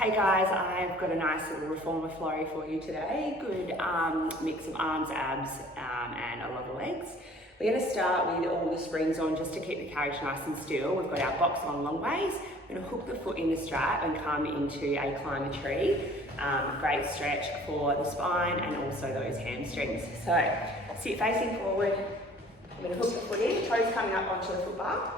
Hey guys, I've got a nice little reformer flow for you today. Good mix of arms, abs, and a lot of legs. We're going to start with all the springs on just to keep the carriage nice and still. We've got our box on long ways. We're going to hook the foot in the strap and come into a climber tree. Great stretch for the spine and also those hamstrings. So sit facing forward. I'm going to hook the foot in, toes coming up onto the foot bar.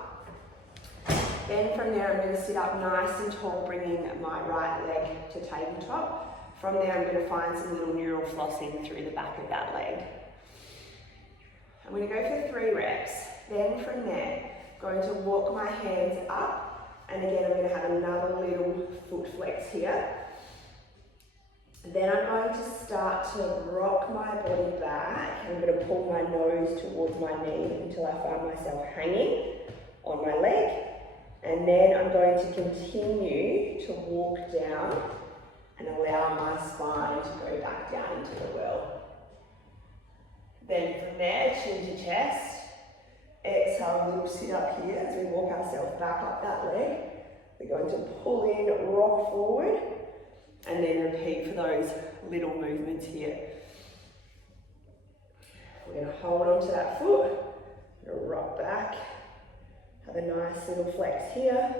Then from there, I'm going to sit up nice and tall, bringing my right leg to tabletop. From there, I'm going to find some little neural flossing through the back of that leg. I'm going to go for 3 reps. Then from there, I'm going to walk my hands up. And again, I'm going to have another little foot flex here. Then I'm going to start to rock my body back. I'm going to pull my nose towards my knee until I find myself hanging on my leg. And then I'm going to continue to walk down and allow my spine to go back down into the well. Then from there, chin to chest. Exhale, a little sit up here as we walk ourselves back up that leg. We're going to pull in, rock forward, and then repeat for those little movements here. We're going to hold onto that foot, we're going to rock back. Have a nice little flex here,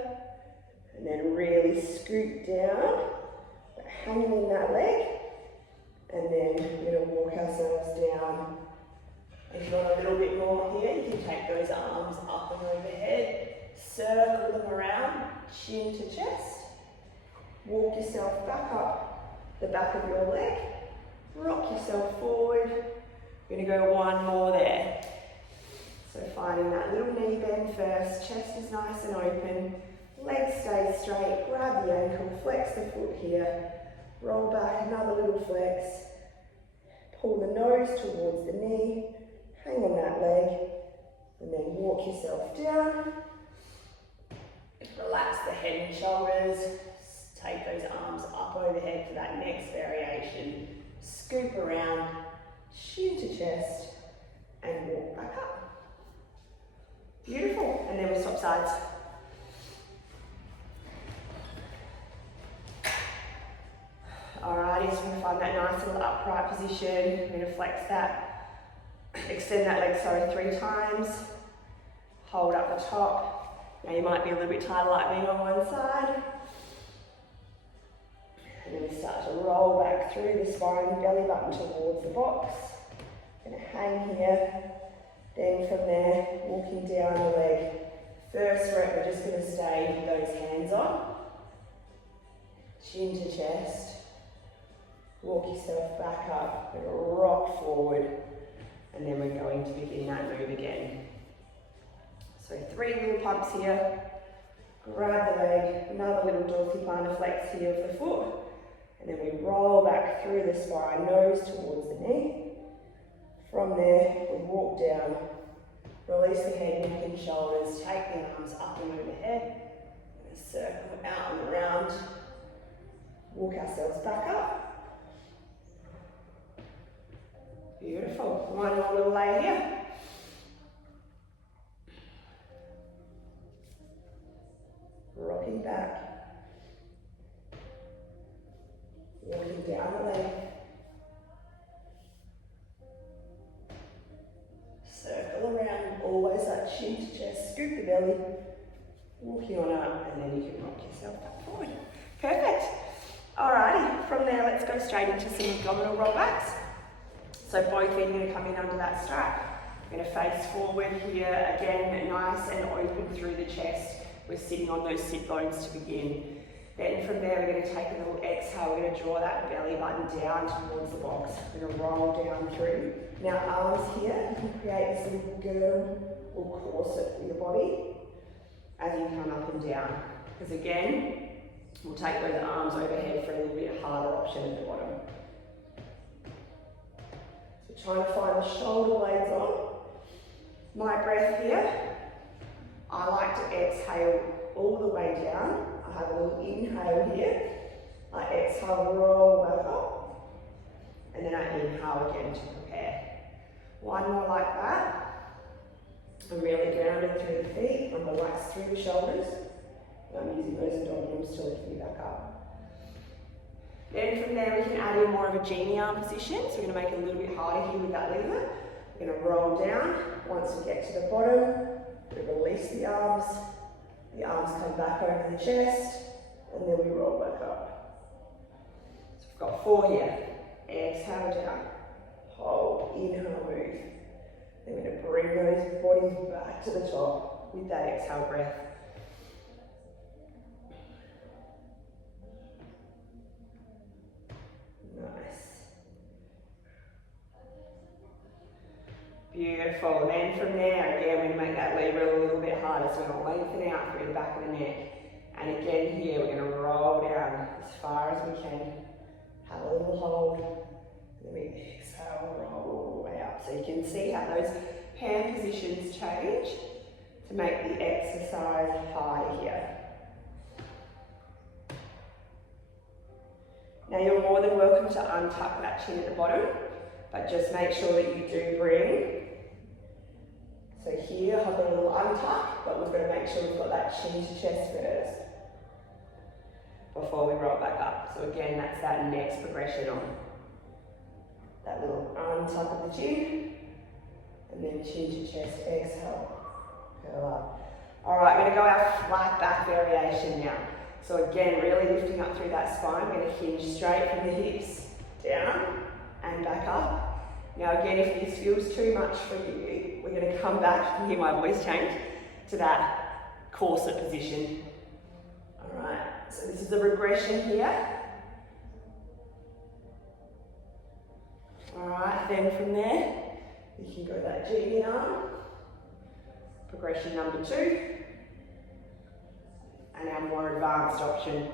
and then really scoot down, but hanging in that leg, and then we're going to walk ourselves down. If you want a little bit more here, you can take those arms up and overhead, circle them around, chin to chest, walk yourself back up the back of your leg, rock yourself forward. We're going to go one more there. So finding that little knee bend first, chest is nice and open, legs stay straight, grab the ankle, flex the foot here, roll back, another little flex, pull the nose towards the knee, hang on that leg, and then walk yourself down. Relax the head and shoulders, take those arms up overhead for that next variation, scoop around, chin to chest, and walk back up. Beautiful, and then we'll swap sides. Alrighty, so we're going to find that nice little upright position. We're going to flex that, extend that leg, 3 times. Hold up the top. Now you might be a little bit tighter like being on one side. And then we start to roll back through the spine, belly button towards the box. Going to hang here. Then from there, walking down the leg. First rep, we're just going to stay with those hands on. Chin to chest. Walk yourself back up. We're going to rock forward. And then we're going to begin that move again. So 3 little pumps here. Grab the leg. Another little dorsiflexion flex here of the foot. And then we roll back through the spine, nose towards the knee. From there, we walk down, release the head, neck and shoulders, take the arms up and overhead, and circle out and around, walk ourselves back up. Beautiful. One more little lay here. Rocking back, walking down the leg. Circle around, always that chin to chest, scoop the belly, walking on up, and then you can rock yourself back forward. Perfect. Alrighty, from there let's go straight into some abdominal roll backs. So both feet are going to come in under that strap. We're going to face forward here, again nice and open through the chest. We're sitting on those sit bones to begin. Then from there we're going to take a little exhale, we're going to draw that belly button down towards the box. We're going to roll down through. Now arms here, you can create this little girdle or corset for your body as you come up and down. Because again, we'll take those arms overhead for a little bit harder option at the bottom. So trying to find the shoulder blades on. My breath here, I like to exhale all the way down. I have a little inhale here. I exhale, roll back up. And then I inhale again to prepare. One more like that. I'm really grounded through the feet. I'm relaxed through the shoulders. And I'm using those abdominals to lift me back up. Then from there we can add in more of a genie arm position. So we're going to make it a little bit harder here with that lever. We're going to roll down. Once we get to the bottom, we release the arms come back over the chest, and then we roll back up. So we've got 4 here. Exhale down, hold, inhale, move. Then we're going to bring those bodies back to the top with that exhale breath. Nice. Beautiful. And then from there, again, we're going to make that lever a little bit harder. So we're going to lengthen out through the back of the neck. And again here, we're going to roll down as far as we can. Have a little hold. And then we exhale, roll all the way up. So you can see how those hand positions change to make the exercise harder here. Now you're more than welcome to untuck that chin at the bottom, but just make sure that you do bring. So here, I've got a little untuck, but we've got to make sure we've got that chin to chest first before we roll back up. So again, that's that next progression on. That little untuck of the chin, and then chin to chest, exhale, curl up. All right, we're going to go our flat back variation now. So again, really lifting up through that spine. We're going to hinge straight from the hips, down and back up. Now again, if this feels too much for you, we're going to come back, you can hear my voice change, to that corset position. All right, so this is the regression here. All right, then from there, we can go that genie arm. Progression number 2. And our more advanced option,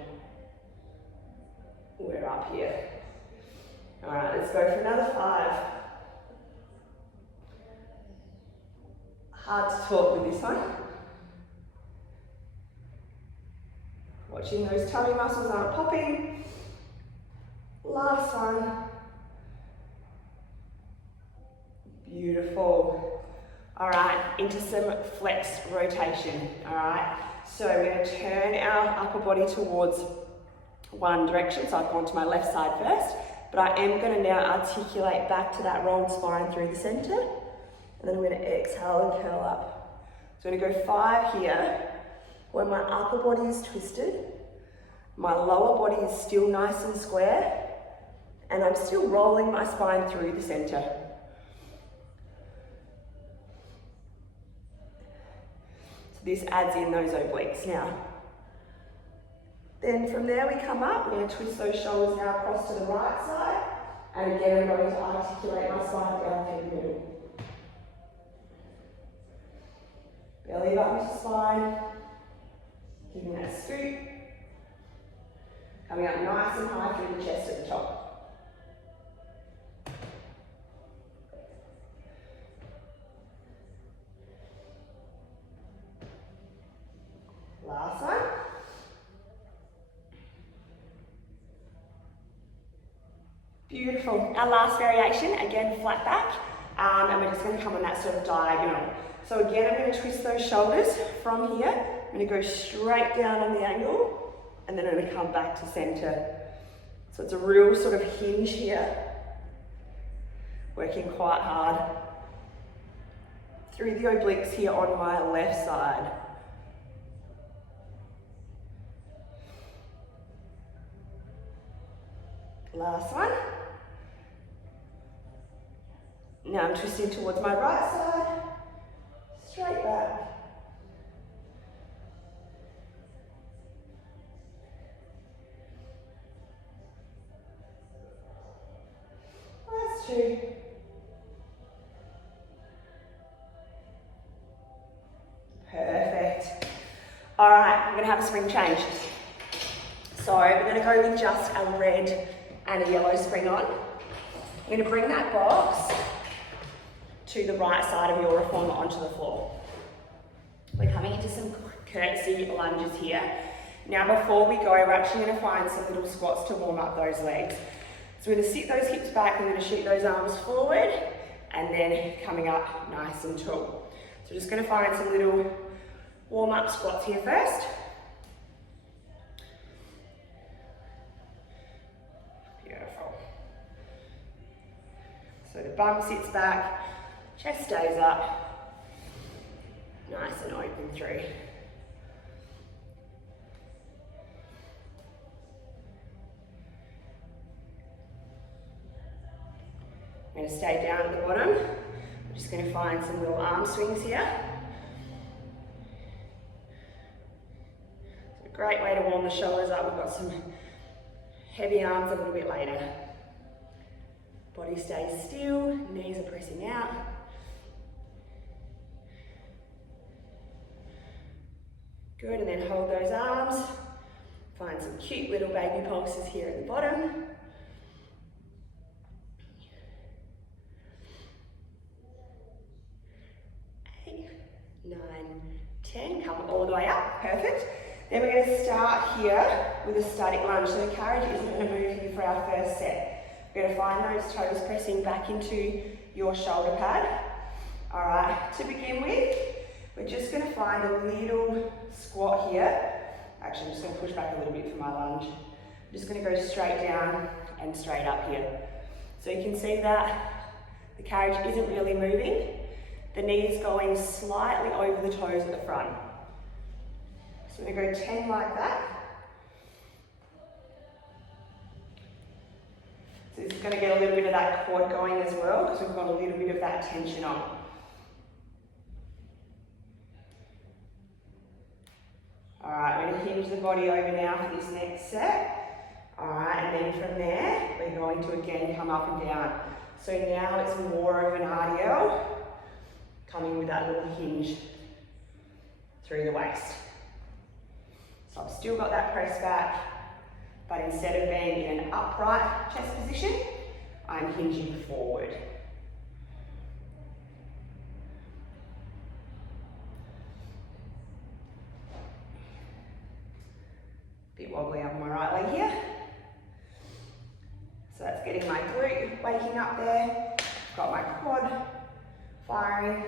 we're up here. All right, let's go for another 5. Hard to talk with this one. Watching those tummy muscles aren't popping. Last one. Beautiful. All right, into some flex rotation, all right? So we're going to turn our upper body towards one direction. So I've gone to my left side first, but I am going to now articulate back to that rolled spine through the center. And then I'm going to exhale and curl up. So I'm going to go 5 here, where my upper body is twisted, my lower body is still nice and square, and I'm still rolling my spine through the center. This adds in those obliques now. Then from there we come up, we're going to twist those shoulders now across to the right side. And again, I'm going to articulate my spine down through the middle. Belly button to spine. Giving that scoop. Coming up nice and high through the chest at the top. Last one. Beautiful. Our last variation, again flat back, and we're just going to come on that sort of diagonal. So again, I'm going to twist those shoulders from here. I'm going to go straight down on the angle, and then I'm going to come back to center. So it's a real sort of hinge here, working quite hard through the obliques here on my left side. Last one. Now I'm twisting towards my right side, straight back. Last 2. Perfect. All right, we're gonna have a spring change. So we're gonna go with just a red and a yellow spring on. I'm going to bring that box to the right side of your reformer onto the floor. We're coming into some curtsy lunges here. Now before we go, we're actually going to find some little squats to warm up those legs. So we're going to sit those hips back, we're going to shoot those arms forward, and then coming up nice and tall. So we're just going to find some little warm up squats here first. So the bum sits back, chest stays up, nice and open through. I'm going to stay down at the bottom. I'm just going to find some little arm swings here. It's a great way to warm the shoulders up. We've got some heavy arms a little bit later. Body stays still, knees are pressing out. Good, and then hold those arms. Find some cute little baby pulses here at the bottom. 9, 10, come all the way up, perfect. Then we're going to start here with a static lunge. So the carriage isn't going to move here for our first set. We're going to find those toes pressing back into your shoulder pad. All right, to begin with, we're just going to find a little squat here. Actually, I'm just going to push back a little bit for my lunge. I'm just going to go straight down and straight up here. So you can see that the carriage isn't really moving. The knees going slightly over the toes at the front. So we're going to go 10 like that. So this is going to get a little bit of that quad going as well, because we've got a little bit of that tension on. All right, we're going to hinge the body over now for this next set. All right, and then from there, we're going to again come up and down. So now it's more of an RDL, coming with that little hinge through the waist. So I've still got that press back, but instead of being in an upright chest position, I'm hinging forward. Bit wobbly up my right leg here. So that's getting my glute waking up there. Got my quad firing.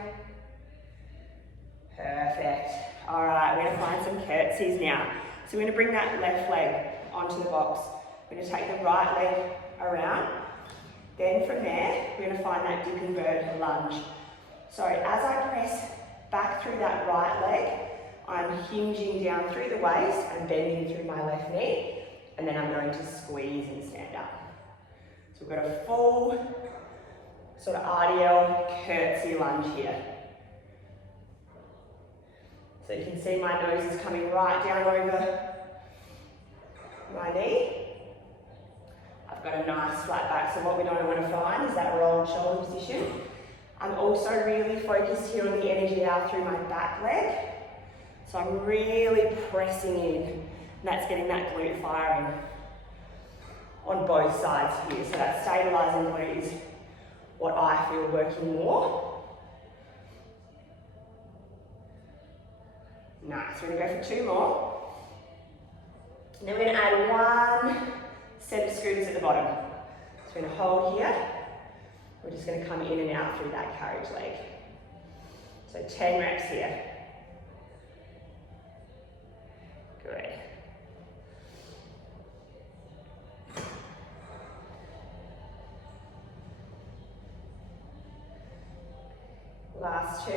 Perfect. All right, we're going to find some curtsies now. So we're going to bring that left leg onto the box. We're going to take the right leg around. Then from there, we're going to find that dipping bird lunge. So as I press back through that right leg, I'm hinging down through the waist and bending through my left knee, and then I'm going to squeeze and stand up. So we've got a full sort of RDL curtsy lunge here. So you can see my nose is coming right down over my knee. I've got a nice flat back, so what we don't want to find is that rolled shoulder position. I'm also really focused here on the energy out through my back leg. So I'm really pressing in, and that's getting that glute firing on both sides here. So that stabilizing glute is what I feel working more. Nice, we're gonna go for 2 more. And then we're gonna add 1 set of scooters at the bottom. So we're gonna hold here. We're just gonna come in and out through that carriage leg. So 10 reps here. Good. Last 2.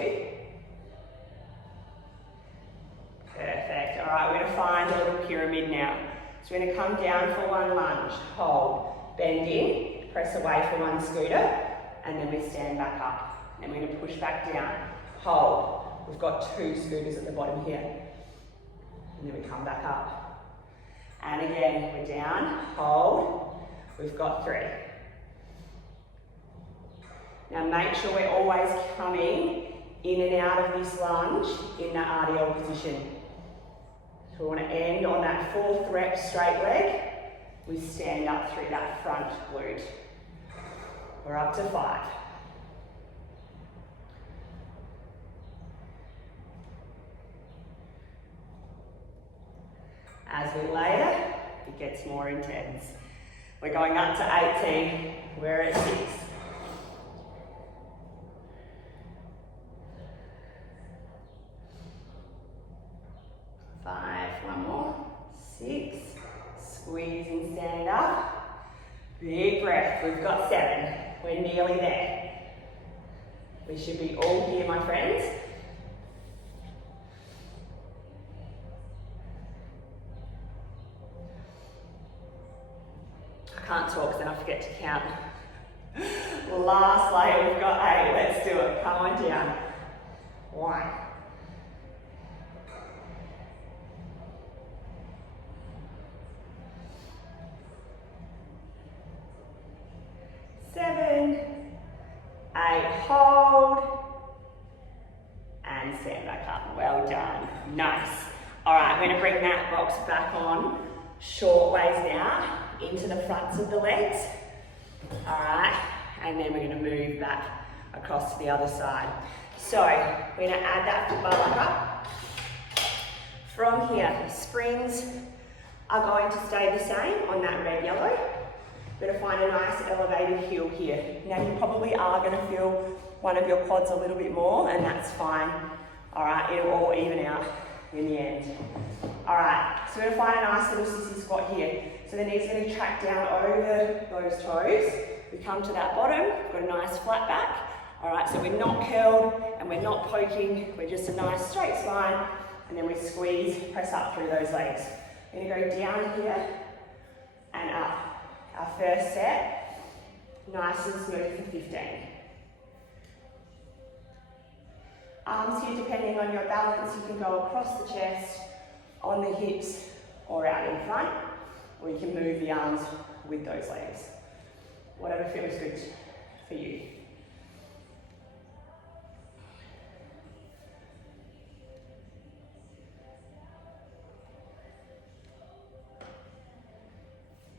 Perfect. All right, we're going to find a little pyramid now. So we're going to come down for 1 lunge, hold, bend in, press away for 1 scooter, and then we stand back up. And we're going to push back down, hold. We've got 2 scooters at the bottom here. And then we come back up. And again, we're down, hold. We've got 3. Now make sure we're always coming in and out of this lunge in that RDL position. So we want to end on that 4th rep straight leg. We stand up through that front glute. We're up to 5. As we layer, it gets more intense. We're going up to 18. We're at 6. 5, 1 more, 6, squeeze and stand up. Big breath, we've got 7. We're nearly there. We should be all here, my friends. I can't talk because then I forget to count. Last leg, we've got 8. Let's do it. Come on down. 1. 7, 8, hold, and stand back up. Well done. Nice. All right, we're going to bring that box back on short ways now into the fronts of the legs. All right, and then we're going to move back across to the other side. So we're going to add that footbar back up. From here, springs are going to stay the same on that red yellow. We're going to find a nice elevated heel here. Now you probably are going to feel one of your quads a little bit more, and that's fine. All right, it'll all even out in the end. All right, so we're going to find a nice little sissy squat here. So the knees are going to track down over those toes. We come to that bottom, we've got a nice flat back. All right, so we're not curled and we're not poking, we're just a nice straight spine, and then we squeeze, press up through those legs. We're going to go down here and up. Our first set, nice and smooth for 15. Arms here, depending on your balance, you can go across the chest, on the hips, or out in front, or you can move the arms with those legs. Whatever feels good for you.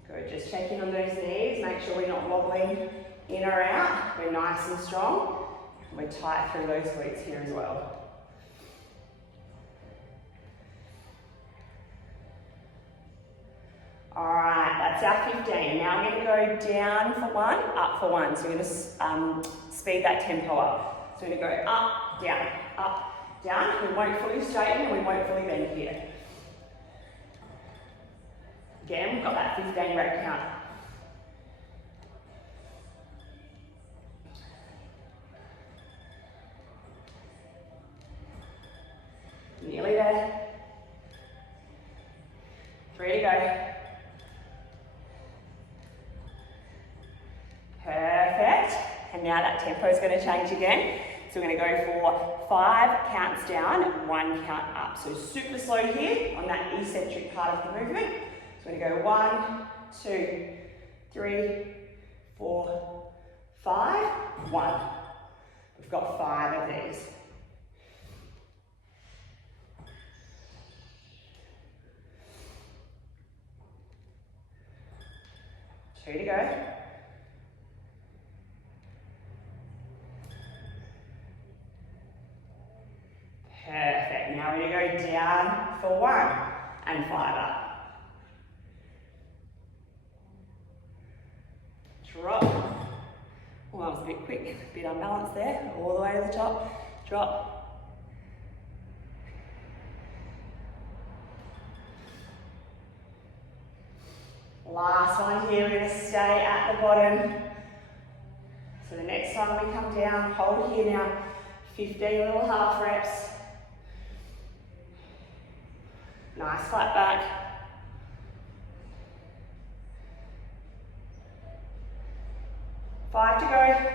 Good, just check in on those knees, make sure we're not wobbling in or out. We're nice and strong. We're tight through those glutes here as well. All right, that's our 15. Now we're going to go down for 1, up for 1. So we're going to speed that tempo up. So we're going to go up, down. We won't fully straighten and we won't fully bend here. Again, we've got that 15 rep count. Nearly there. 3 to go. Perfect. And now that tempo is going to change again. So we're going to go for 5 counts down, 1 count up. So super slow here on that eccentric part of the movement. So we're going to go 1, 2, 3, 4, 5, 1. We've got 5 of these. Two to go. Perfect. Now we're going to go down for 1 and 5 up. Drop. Well, that was a bit quick, a bit unbalanced there. All the way to the top. Drop. Last one here, we're going to stay at the bottom. So the next time we come down, hold here now. 15 little half reps. Nice flat back. Five to go.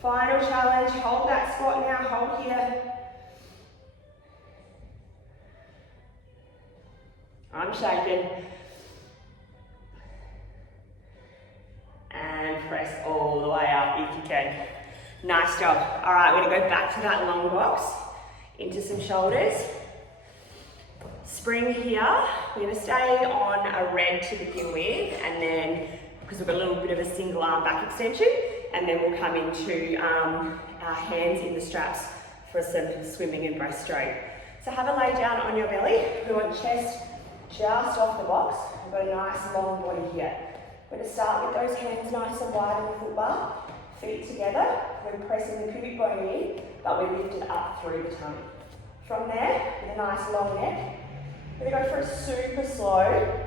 Final challenge, hold that squat now, hold here. I'm shaking. And press all the way up if you can. Nice job. All right, we're gonna go back to that long box, into some shoulders. Spring here, we're gonna stay on a red to begin with, and then, because we've got a little bit of a single arm back extension, and then we'll come into our hands in the straps for some swimming and breaststroke. So have a lay down on your belly. We want chest just off the box. We've got a nice long body here. We're going to start with those hands nice and wide on the foot bar, feet together. We're pressing the pubic bone in, but we lift it up through the tummy. From there, with a nice long neck, we're going to go for a super slow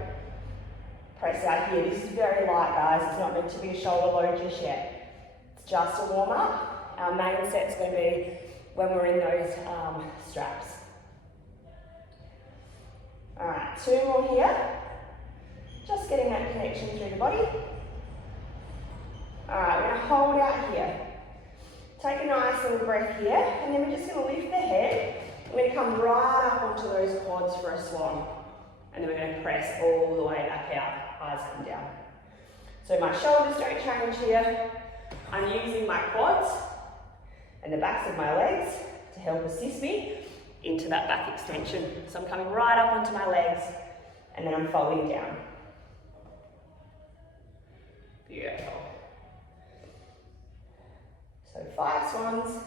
Press out here. This is very light, guys. It's not meant to be a shoulder load just yet. It's just a warm up. Our main set's going to be when we're in those straps. All right, 2 more here. Just getting that connection through the body. All right, we're going to hold out here. Take a nice little breath here, and then we're just going to lift the head. We're going to come right up onto those quads for a swan. And then we're going to press all the way back out, eyes come down. So my shoulders don't change here. I'm using my quads and the backs of my legs to help assist me into that back extension. So I'm coming right up onto my legs and then I'm folding down. Beautiful. So 5 swans.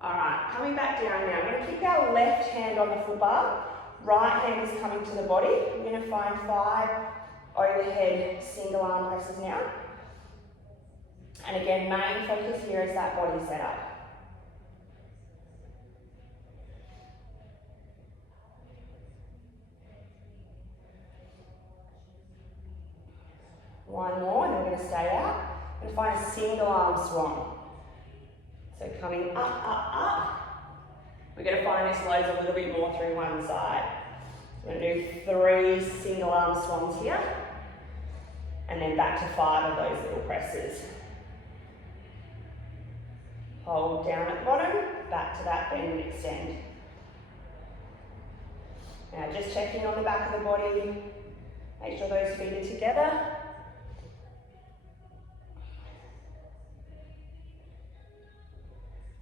All right, coming back down now. I'm going to keep our left hand on the foot bar. Right hand is coming to the body. I'm going to find 5 overhead single arm presses now. And again, main focus here is that body setup. One more, and then we're going to stay out and find a single arm swan. So coming up, up, up. We're going to find this loads a little bit more through one side. So we're going to do 3 single arm swans here, and then back to 5 of those little presses. Hold down at the bottom, back to that bend and extend. Now just checking on the back of the body, make sure those feet are together.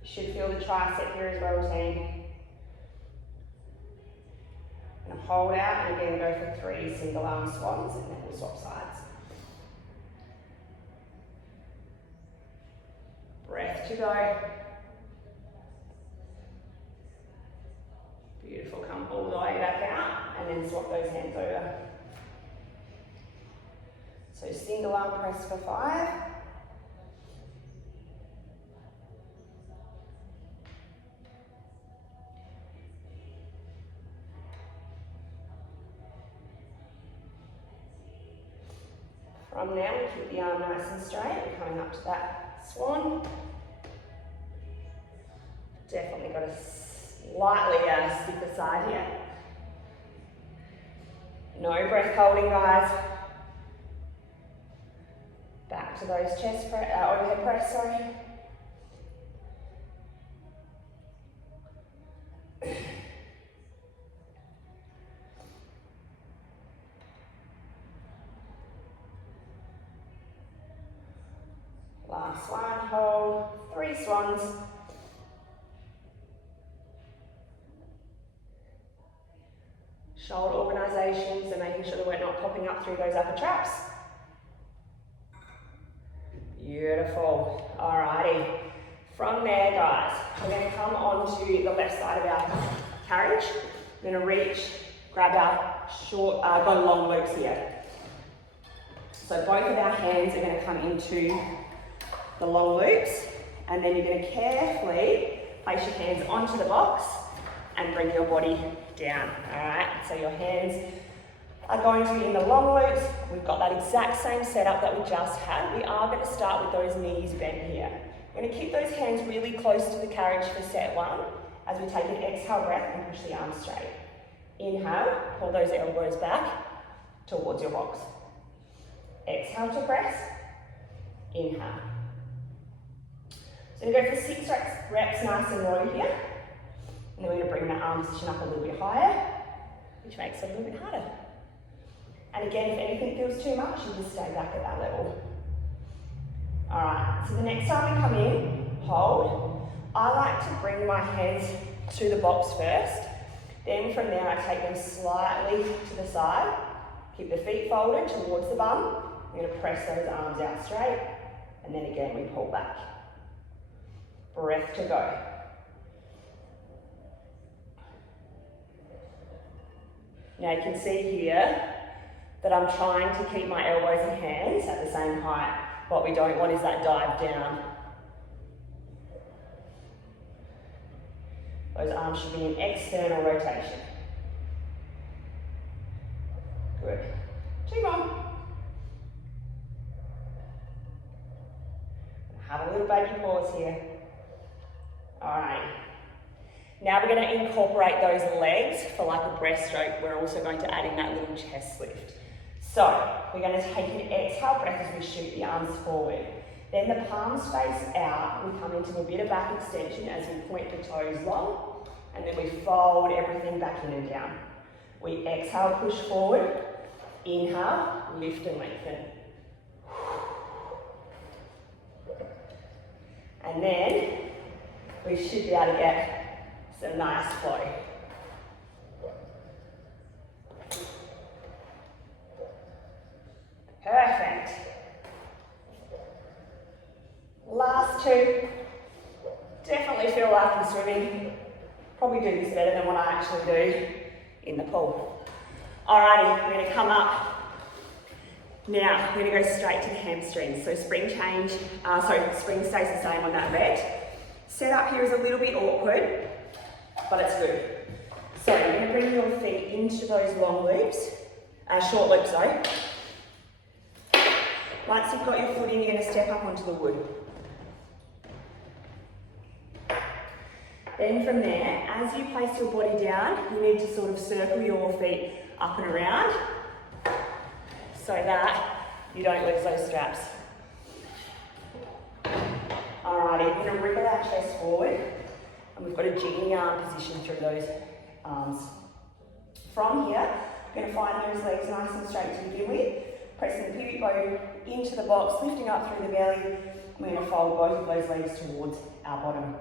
You should feel the tricep here as well, team. And hold out, and again go for 3 single arm swans, and then we'll swap sides. Breath to go. Beautiful, come all the way back out, and then swap those hands over. So single arm press for 5. From now, we keep the arm nice and straight. We're coming up to that swan. Definitely got a slightly stiffer side here. No breath holding, guys. Back to those chest press, overhead press, sorry. Last one, hold, 3 swans. Shoulder organisation, so making sure that we're not popping up through those upper traps. Beautiful, alrighty. From there, guys, we're going to come onto the left side of our carriage. We're going to reach, grab our short, go long loops here. So both of our hands are going to come into the long loops, and then you're going to carefully place your hands onto the box and bring your body down. Alright, so your hands are going to be in the long loops. We've got that exact same setup that we just had. We are going to start with those knees bent here. We're going to keep those hands really close to the carriage for set 1 as we take an exhale breath and push the arms straight. Inhale, pull those elbows back towards your box. Exhale to press. Inhale. So we're going to go for 6 reps nice and low here. And then we're going to bring that arm position up a little bit higher, which makes it a little bit harder. And again, if anything feels too much, you just stay back at that level. Alright, so the next time we come in, hold. I like to bring my hands to the box first. Then from there, I take them slightly to the side. Keep the feet folded towards the bum. I'm going to press those arms out straight. And then again, we pull back. Breath to go. Now you can see here that I'm trying to keep my elbows and hands at the same height. What we don't want is that dive down. Those arms should be in external rotation. Good. 2 more. Have a little baby pause here. Alright. Now we're going to incorporate those legs for like a breaststroke. We're also going to add in that little chest lift. So we're going to take an exhale breath as we shoot the arms forward. Then the palms face out. We come into a bit of back extension as we point the toes long. And then we fold everything back in and down. We exhale, push forward. Inhale, lift and lengthen. And then we should be able to get some nice flow. Perfect. Last 2. Definitely feel like I'm swimming. Probably do this better than what I actually do in the pool. Alrighty, we're going to come up. Now, we're going to go straight to the hamstrings. So spring change, spring stays the same on that red. Setup here is a little bit awkward, but it's good. So you're going to bring your feet into those long loops, short loops though. Once you've got your foot in, you're going to step up onto the wood. Then from there, as you place your body down, you need to sort of circle your feet up and around so that you don't lose those straps. Alrighty, we're going to wriggle our chest forward and we've got a jigging arm position through those arms. From here, we're going to find those legs nice and straight to begin with, pressing the pubic bone into the box, lifting up through the belly, and we're going to fold both of those legs towards our bottom.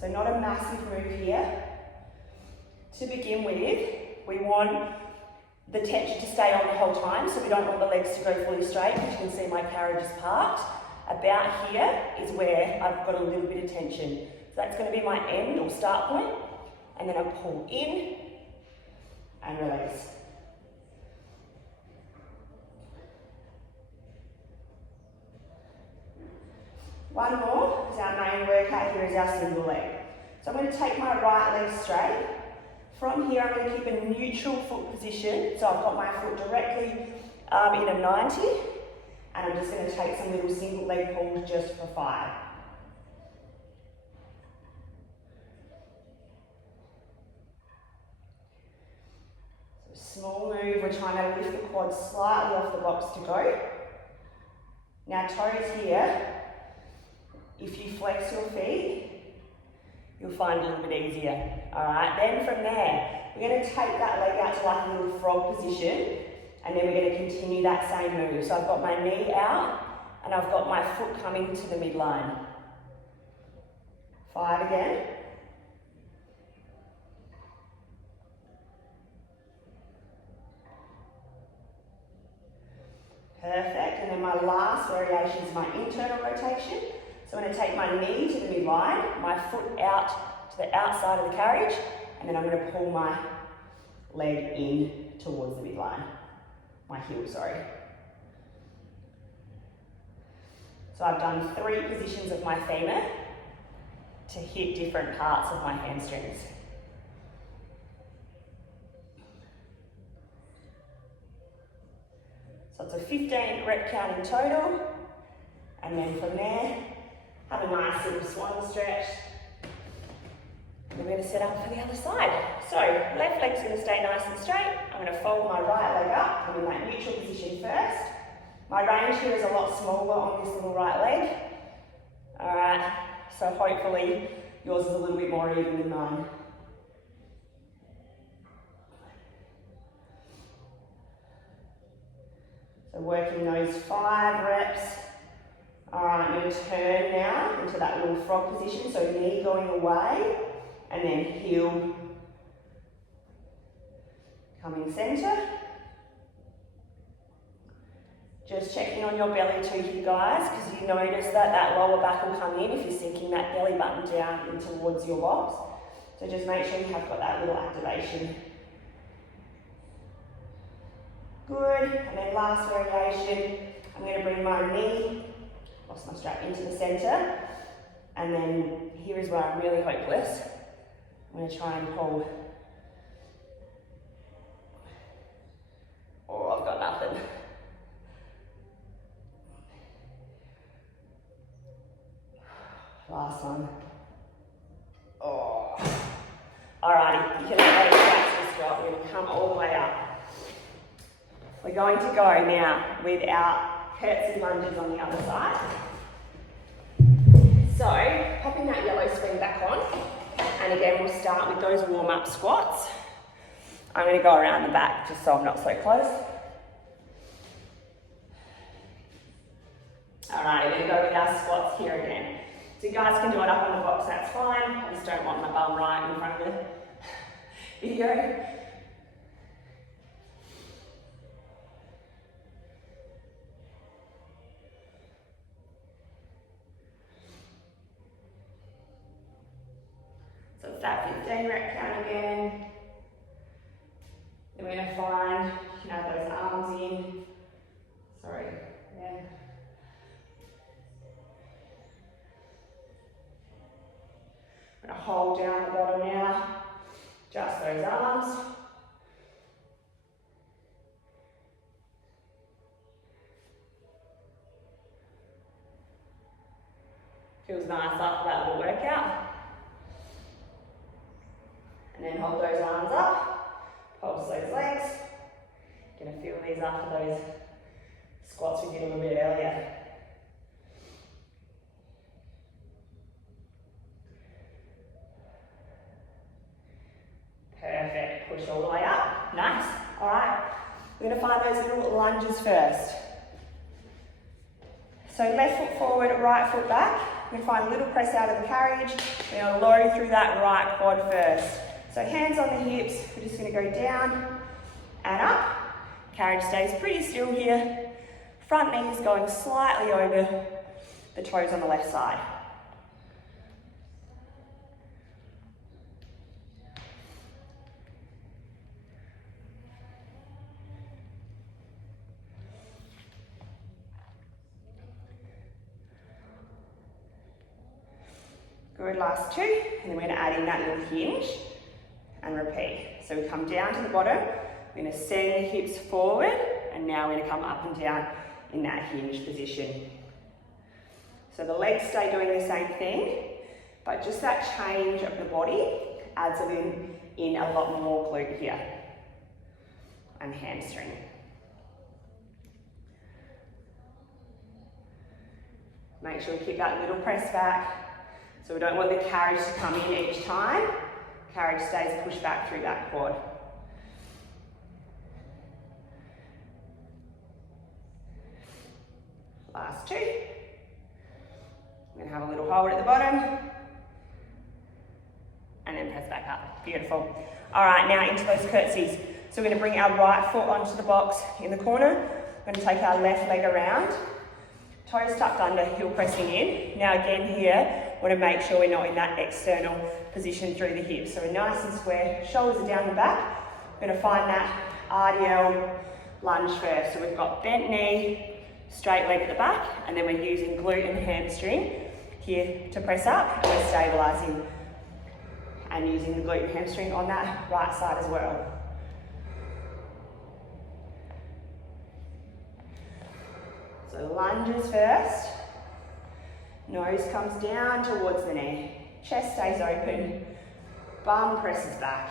So not a massive move here. To begin with, we want the tension to stay on the whole time, so we don't want the legs to go fully straight. As you can see, my carriage is parked. About here is where I've got a little bit of tension. So that's going to be my end or start point, and then I pull in and release. One more, because our main workout here is our single leg. So I'm going to take my right leg straight. From here, I'm going to keep a neutral foot position. So I've got my foot directly in a 90, and I'm just going to take some little single leg pulls just for 5. So small move, we're trying to lift the quads slightly off the box to go. Now toes here, if you flex your feet, you'll find it a little bit easier. Alright, then from there, we're going to take that leg out to like a little frog position, and then we're going to continue that same move. So I've got my knee out, and I've got my foot coming to the midline. 5 again. Perfect, and then my last variation is my internal rotation. So I'm going to take my knee to the midline, my foot out to the outside of the carriage, and then I'm going to pull my leg in towards the midline. My heel, sorry. So I've done 3 positions of my femur to hit different parts of my hamstrings. So it's a 15 rep count in total, and then from there, have a nice little swan stretch. And we're going to set up for the other side. So left leg's going to stay nice and straight. I'm going to fold my right leg up. I'm in that neutral position first. My range here is a lot smaller on this little right leg. Alright, so hopefully yours is a little bit more even than mine. So working those 5 reps. Alright, I'm going to turn now into that little frog position, so knee going away, and then heel coming centre. Just checking on your belly too here, guys, because you notice that that lower back will come in if you're sinking that belly button down in towards your box. So just make sure you have got that little activation. Good, and then last variation, I'm going to bring my knee, lost my strap, into the centre, and then here is where I'm really hopeless. I'm going to try and pull come all the way up. We're going to go now with our curtsy lunges on the other side. So, popping that yellow spring back on, and again we'll start with those warm-up squats. I'm going to go around the back just so I'm not so close. Alright, we're going to go with our squats here again. So you guys can do it up on the box, that's fine. I just don't want my bum right in front of the video. So it's that 15 rep count again. Then we're going to find, you can add those arms in. Sorry, yeah. I'm going to hold down the bottom now, just those arms. Feels nice after that little workout. And then hold those arms up, pulse those legs. You're going to feel these after those squats we did a little bit earlier. Perfect, push all the way up, nice. All right, we're going to find those little lunges first. So left foot forward, right foot back. We're going to find a little press out of the carriage. We're going to lower through that right quad first. So hands on the hips, we're just going to go down and up. Carriage stays pretty still here. Front knee is going slightly over the toes on the left side. Good, last two, and then we're going to add in that little hinge and repeat. So we come down to the bottom, we're going to send the hips forward, and now we're going to come up and down in that hinge position. So the legs stay doing the same thing, but just that change of the body adds in a lot more glute here and hamstring. Make sure we keep that little press back. So we don't want the carriage to come in each time. Carriage stays pushed back through that quad. Last two. I'm going to have a little hold at the bottom. And then press back up. Beautiful. All right, now into those curtsies. So we're going to bring our right foot onto the box in the corner. We're going to take our left leg around. Toes tucked under, heel pressing in. Now again here, want to make sure we're not in that external position through the hips. So we're nice and square, shoulders are down the back. We're going to find that RDL lunge first. So we've got bent knee, straight leg at the back, and then we're using glute and hamstring here to press up. And we're stabilising and using the glute and hamstring on that right side as well. So lunges first. Nose comes down towards the knee. Chest stays open. Bum presses back.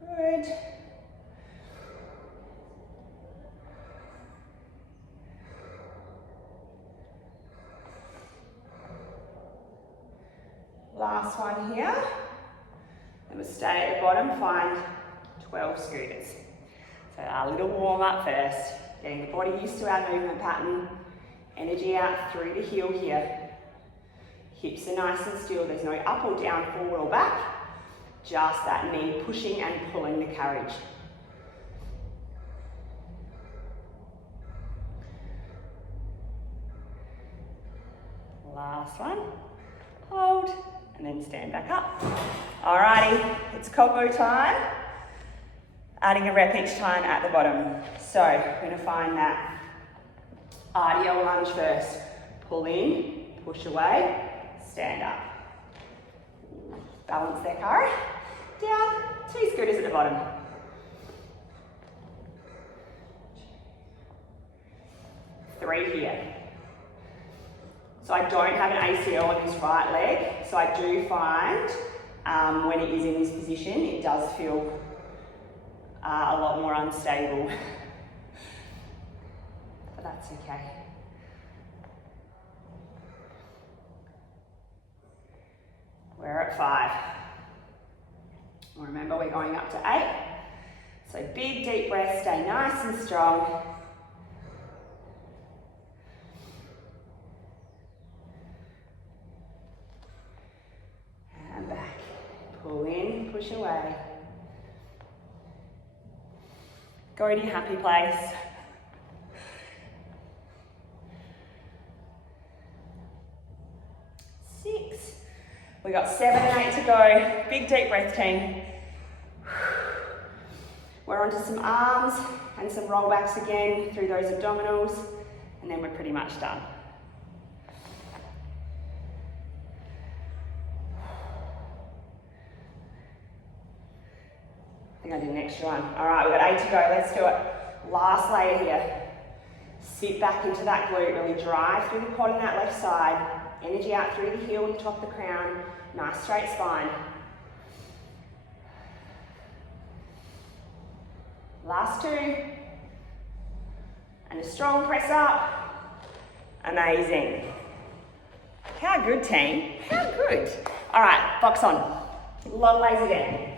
Good. Last one here. Then we'll stay at the bottom, find 12 scooters. So our little warm up first, getting the body used to our movement pattern, energy out through the heel here. Hips are nice and still, there's no up or down, forward or back, just that knee pushing and pulling the carriage. Last one, hold, and then stand back up. Alrighty, it's combo time. Adding a rep each time at the bottom. So we're going to find that RDL lunge first. Pull in, push away, stand up. Balance their car. Down, 2 scooters at the bottom. Three here. So I don't have an ACL on this right leg, so I do find when it is in this position, it does feel a lot more unstable. But that's okay. We're at 5. Remember, we're going up to 8. So big deep breath, stay nice and strong. And back. Pull in, push away. Go to your happy place. We got 7 and 8 to go. Big deep breath, team. We're onto some arms and some rollbacks again through those abdominals, and then we're pretty much done. I think I did an extra one. All right, we've got 8 to go. Let's do it. Last layer here. Sit back into that glute, really drive through the quad on that left side. Energy out through the heel and top of the crown. Nice straight spine. Last 2. And a strong press up. Amazing. How good, team? How good. All right, box on. Long legs again.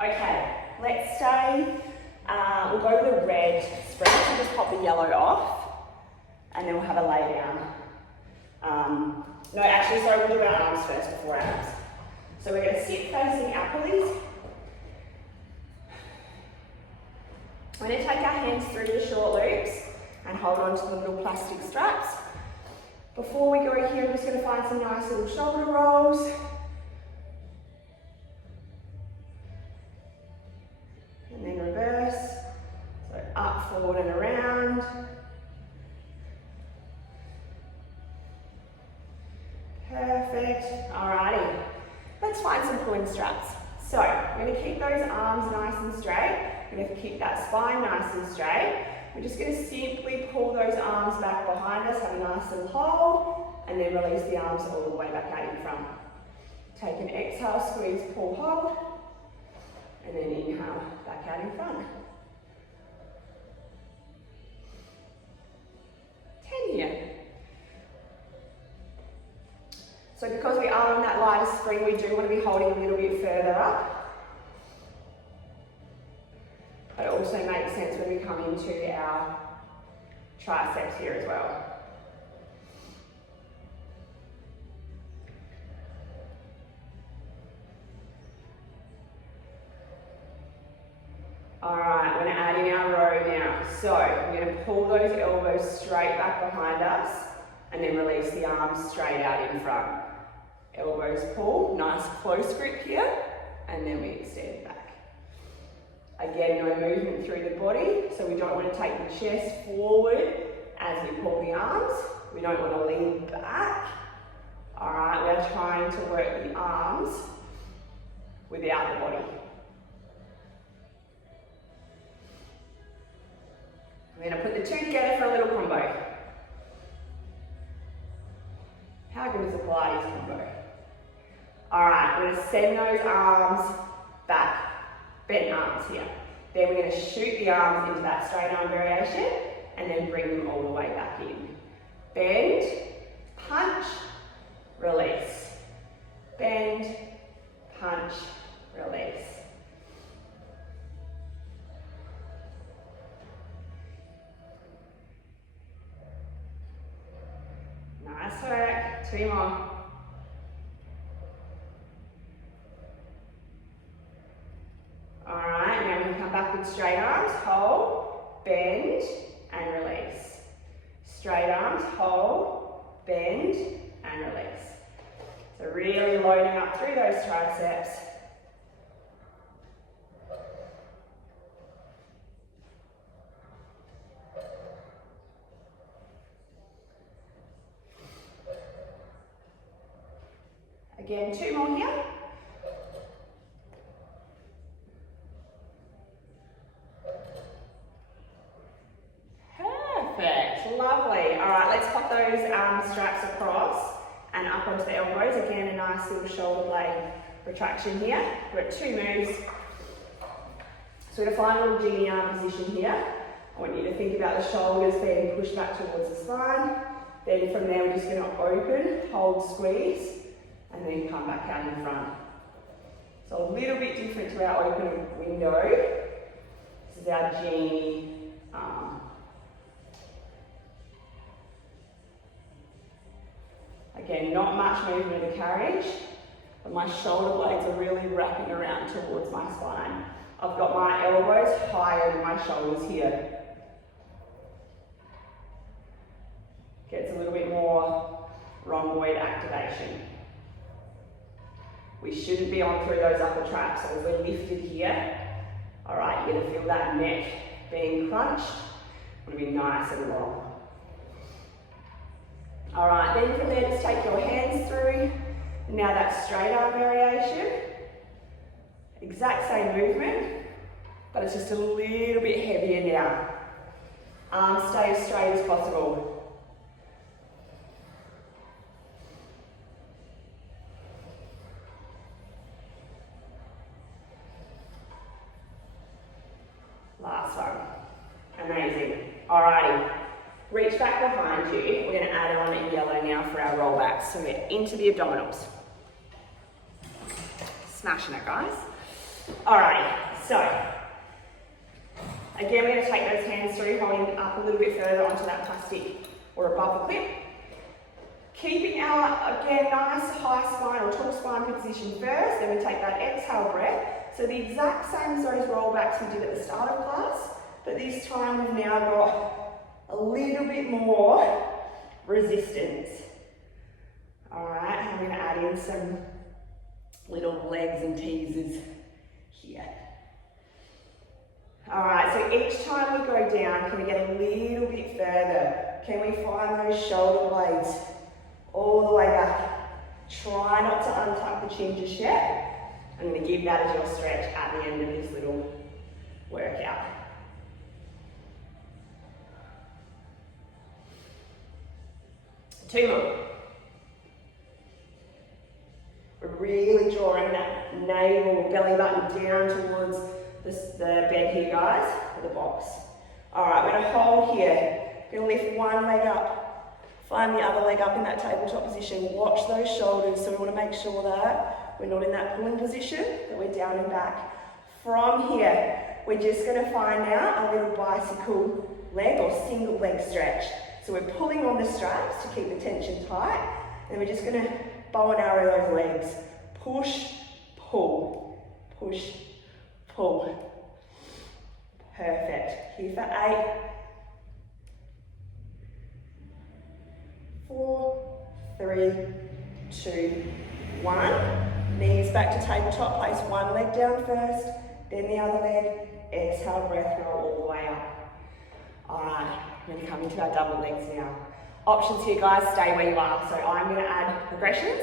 Okay, let's stay. We'll go with a red spread. So just pop the yellow off. And then we'll have a lay down. No, actually, sorry, we'll do our arms first before our abs. So we're going to sit facing our pulleys. We're going to take our hands through the short loops and hold on to the little plastic straps. Before we go here, I'm just going to find some nice little shoulder rolls. And then reverse. So up, forward and around. Perfect. Alrighty. Let's find some pulling straps. So we're going to keep those arms nice and straight. We're going to keep that spine nice and straight. We're just going to simply pull those arms back behind us, have a nice little hold, and then release the arms all the way back out in front. Take an exhale, squeeze, pull, hold, and then inhale, back out in front. 10 here. So because we are on that lighter spring, we do want to be holding a little bit further up. But it also makes sense when we come into our triceps here as well. All right, we're going to add in our row now. So we're going to pull those elbows straight back behind us and then release the arms straight out in front. Elbows pull, nice close grip here, and then we extend back. Again, no movement through the body, so we don't want to take the chest forward as we pull the arms. We don't want to lean back. All right, we're trying to work the arms without the body. We're going to put the two together for a little combo. How good is the Pilates combo? All right, we're going to send those arms back, bent arms here. Then we're going to shoot the arms into that straight arm variation and then bring them all the way back in. Bend, punch, release. Bend, punch, release. Nice work, 2 more. Alright, now we can come back with straight arms, hold, bend, and release. Straight arms, hold, bend, and release. So really loading up through those triceps. Again, 2 more here. Perfect. Lovely. All right, let's pop those straps across and up onto the elbows. Again, a nice little shoulder blade retraction here. We've got 2 moves. So we're going to find a little jiggy arm position here. I want you to think about the shoulders being pushed back towards the spine. Then from there, we're just going to open, hold, squeeze, and then come back out in front. So a little bit different to our open window. This is our genie arm. Again, not much movement of the carriage, but my shoulder blades are really wrapping around towards my spine. I've got my elbows higher than my shoulders here. Gets a little bit more rhomboid activation. We shouldn't be on through those upper traps, so as we're lifted here, all right, you're gonna feel that neck being crunched. It's gonna be nice and long. All right, then from there, just take your hands through. Now that straight arm variation. Exact same movement, but it's just a little bit heavier now. Arms stay as straight as possible. Last one. Amazing. Alrighty. Reach back behind you. We're going to add on in yellow now for our rollbacks. So we're into the abdominals. Smashing it, guys. Alrighty. So, again, we're going to take those hands through, holding up a little bit further onto that plastic or above the clip. Keeping our, again, nice high spine or tall spine position first. Then we take that exhale breath. So the exact same as those rollbacks we did at the start of class, but this time we've now got a little bit more resistance. All right, I'm going to add in some little legs and teasers here. All right, so each time we go down, can we get a little bit further? Can we find those shoulder blades all the way back? Try not to untuck the chin just yet. I'm going to give that as your stretch at the end of this little workout. Two more. We're really drawing that navel, belly button down towards the bed here, guys, for the box. All right, we're going to hold here. We're going to lift one leg up, find the other leg up in that tabletop position. Watch those shoulders, so we want to make sure that we're not in that pulling position, that we're down and back. From here, we're just going to find now a little bicycle leg or single leg stretch. So we're pulling on the straps to keep the tension tight, and we're just going to bow and arrow those legs. Push, pull, push, pull. Perfect. Here for 8, 4, 3, 2, 1. Knees back to tabletop. Place one leg down first, then the other leg. Exhale, breath roll all the way up. All right, we're going to come into our double legs now. Options here, guys, stay where you are. So I'm going to add progressions.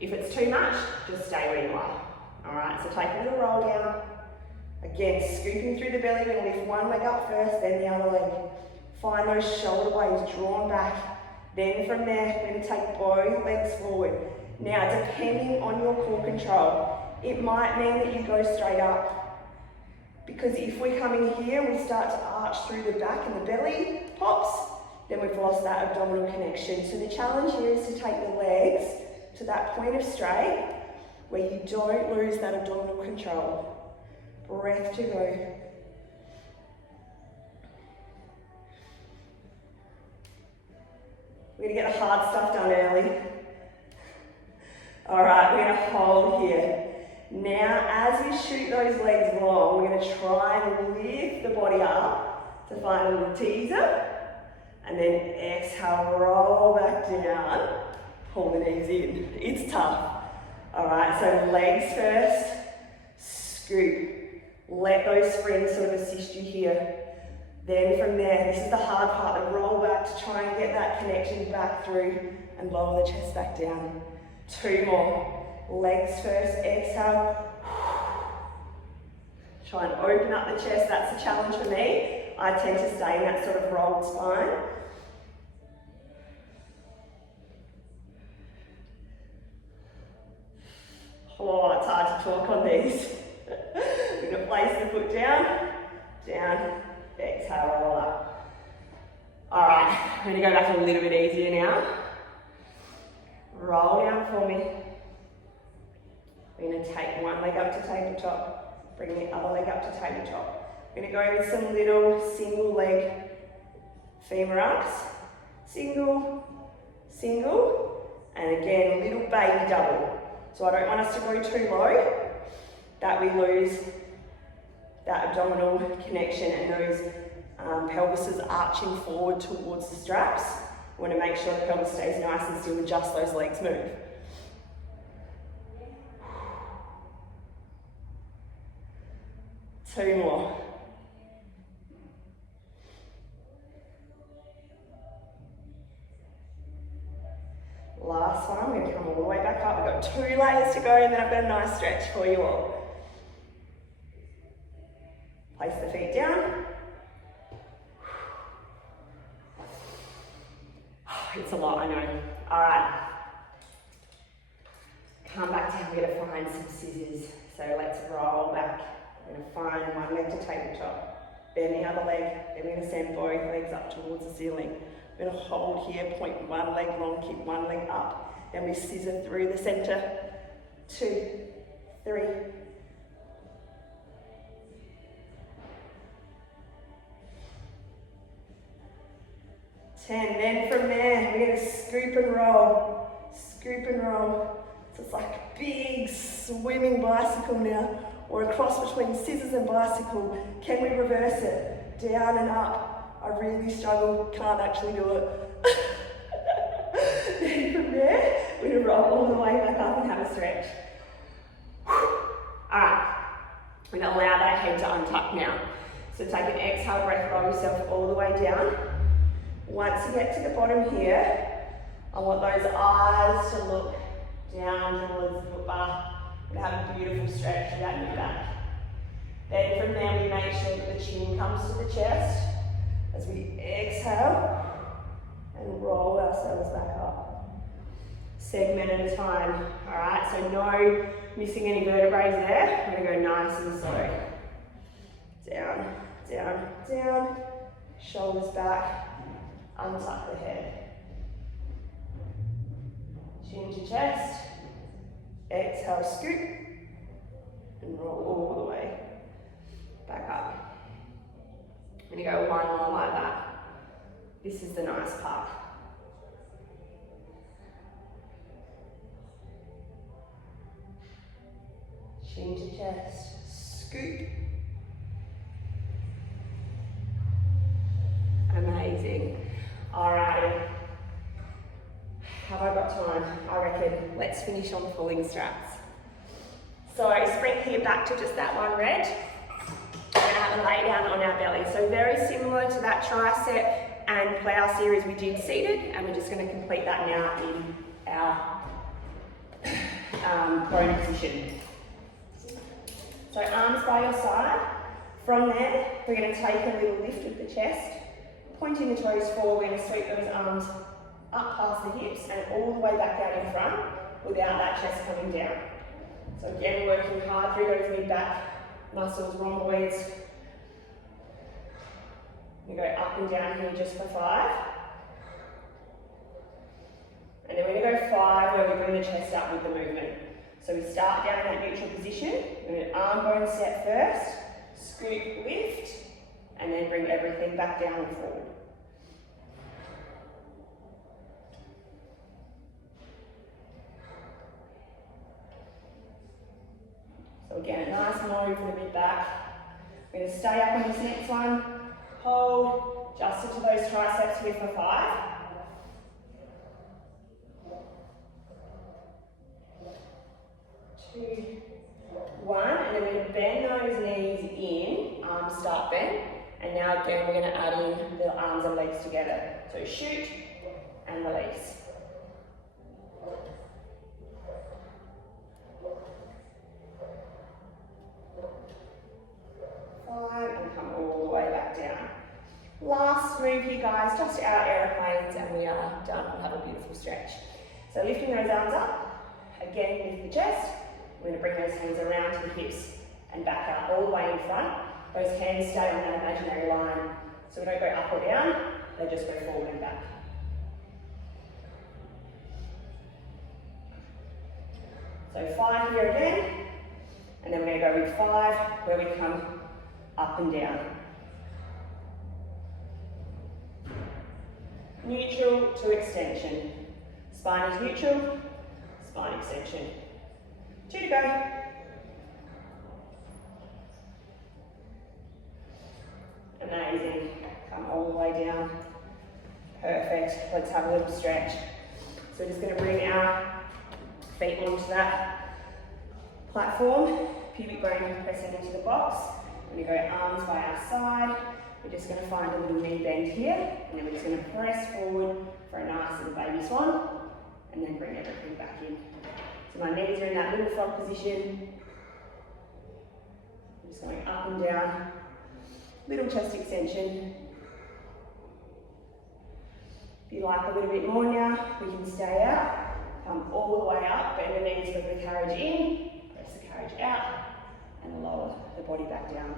If it's too much, just stay where you are. All right, so take a little roll down. Again, scooping through the belly, we're going to lift one leg up first, then the other leg. Find those shoulder blades drawn back. Then from there, we're going to take both legs forward. Now, depending on your core control, it might mean that you go straight up. Because if we're coming here and we start to arch through the back and the belly pops, then we've lost that abdominal connection. So the challenge here is to take the legs to that point of straight where you don't lose that abdominal control. Breath to go. We're going to get the hard stuff done early. All right, we're going to hold here. Now, as we shoot those legs long, we're going to try and lift the body up to find a little teaser. And then exhale, roll back down, pull the knees in. It's tough. All right, so legs first, scoop. Let those springs sort of assist you here. Then from there, this is the hard part, the roll back to try and get that connection back through and lower the chest back down. 2 more. Legs first, exhale. Try and open up the chest, that's a challenge for me. I tend to stay in that sort of rolled spine. Oh, it's hard to talk on these. We're gonna place the foot down, down, exhale, roll up. All right, I'm gonna go back a little bit easier now. Roll down for me. We're gonna take one leg up to tabletop, bring the other leg up to tabletop. We're gonna go with some little single leg femur arcs. Single, single, and again, little baby double. So I don't want us to go too low, that we lose that abdominal connection and those pelvises arching forward towards the straps. We want to make sure the pelvis stays nice and still and just those legs move. Two more. Last one, we're going to come all the way back up. We've got 2 layers to go and then I've got a nice stretch for you all. Place the feet down. It's a lot, I know. All right. Come back down, we're gonna find some scissors. So let's roll back. We're gonna find one leg to tabletop, then the other leg, then we're gonna send both legs up towards the ceiling. We're gonna hold here, point one leg long, keep one leg up. Then we scissor through the center. 2, 3. 10. Then from there, we're gonna scoop and roll. Scoop and roll. So it's like a big swimming bicycle now, or a cross between scissors and bicycle. Can we reverse it? Down and up. I really struggle, can't actually do it. Then from there, we're gonna roll all the way back up and have a stretch. Alright, we're gonna allow that head to untuck now. So take an exhale breath, roll yourself all the way down. Once you get to the bottom here, I want those eyes to look down towards the foot bar. We're gonna have a beautiful stretch for that new back. Then from there, we make sure that the chin comes to the chest as we exhale and roll ourselves back up. Segment at a time. All right, so no missing any vertebrae there. We're gonna go nice and slow. Down, down, down. Shoulders back. Untuck the head. Chin to chest. Exhale, scoop. And roll all the way back up. And you go one more like that. This is the nice part. Chin to chest. Scoop. Amazing. Alrighty. Have I got time? I reckon let's finish on pulling straps. So spring here back to just that one red. We're gonna have a lay down on our belly. So very similar to that tricep and plow series we did seated, and we're just gonna complete that now in our prone position. So arms by your side. From there, we're gonna take a little lift with the chest. Pointing the toes forward, we're going to sweep those arms up past the hips and all the way back out in front without that chest coming down. So again, working hard through those mid-back muscles, rhomboids. We go up and down here just for 5. And then we're going to go 5 where we bring the chest up with the movement. So we start down in that neutral position. We're going to arm bone set first, scoop, lift, and then bring everything back down and forward. So again, a nice move for the mid-back. We're going to stay up on this next one. Hold, just into those triceps here for 5. 2, 1, and then we're going to bend those knees in, arms start bent. And now again, we're going to add in the arms and legs together. So shoot and release. 5 and come all the way back down. Last move here, guys, just our aeroplanes, and we are done. We'll have a beautiful stretch. So lifting those arms up, again lift the chest, We're going to bring those hands around to the hips and back out all the way in front. Those hands stay on that imaginary line. So we don't go up or down, they just go forward and back. So 5 here again, and then we're going to go with 5 where we come up and down. Neutral to extension. Spine is neutral, spine extension. 2 to go. Amazing. Come all the way down. Perfect. Let's have a little stretch. So we're just going to bring our feet onto that platform. Pubic bone pressing into the box. We're going to go arms by our side. We're just going to find a little knee bend here. And then we're just going to press forward for a nice little baby swan. And then bring everything back in. So my knees are in that little frog position. I'm just going up and down. Little chest extension. If you like a little bit more now, we can stay out. Come all the way up, bend the knees, bring the carriage in, press the carriage out, and lower the body back down.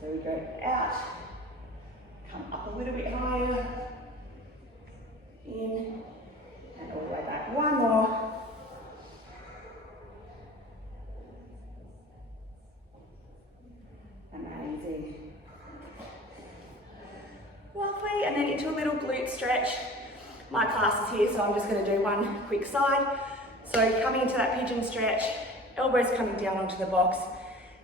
So we go out, come up a little bit higher, in, and all the way back. One more. Amazing. Lovely, and then into a little glute stretch. My class is here, so I'm just going to do one quick side. So coming into that pigeon stretch, elbows coming down onto the box.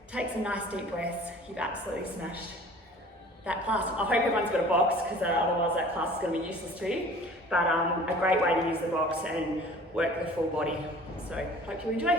Take some nice deep breaths. You've absolutely smashed that class. I hope everyone's got a box, because otherwise that class is going to be useless to you. But a great way to use the box and work the full body. So hope you enjoy.